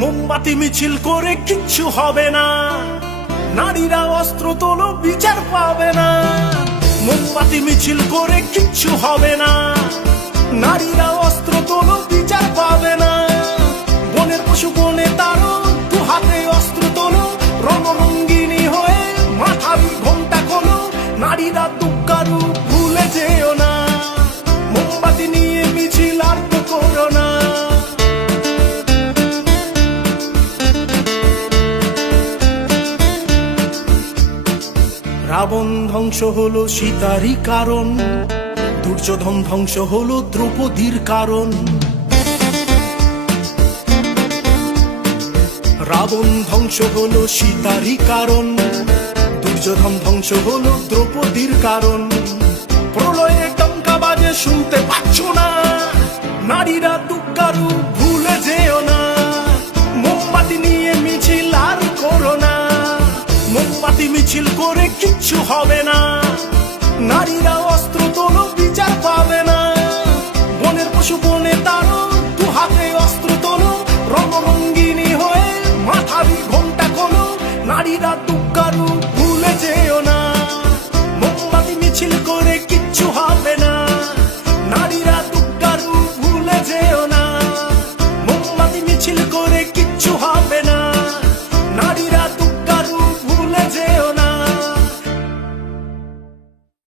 মোমবাতি মিছিল করে কিচ্ছু হবে না, নারীরা অস্ত্র তোলো বিচার পাবে না। মোমবাতি মিছিল করে কিচ্ছু হবে না, নারীরা অস্ত্র তোলো বিচার পাবে না। বনের পশু বনে তারো, দু হাতে অস্ত্র তোলো, রণরঙ্গিনী হয়ে মাথাবি ঘোমটা খোলো। নারীরা দুঃখারু ভুলে যেও না, মোমবাতি নিয়ে মিছিল আর তো করো না। রাবণ ধ্বংস হলো সীতারই কারণ, দুর্যোধন ধ্বংস হলো দ্রৌপদীর কারণ। রাবণ ধ্বংস হলো সীতারই কারণ, দুর্যোধন ধ্বংস হলো দ্রৌপদীর কারণ। প্রলয়ের টঙ্কা বাজে শুনতে পাচ্ছ না, নারীরা দুঃখারু ভুলে যেও না। মোমবাতি নিয়ে মিছিল আর করো না, মোমবাতি মিছিল করে কিচ্ছু হবে না, নারীরা অস্ত্র তোলো বিচার পাবে না। বনের পশু বনে তারো, দু হাতে অস্ত্র তোলো, রণরঙ্গিনী হয়ে মাথাবি ঘোমটা খোলো। নারীরা দুঃখারু ভুলে যেও না, মোমবাতি মিছিল করে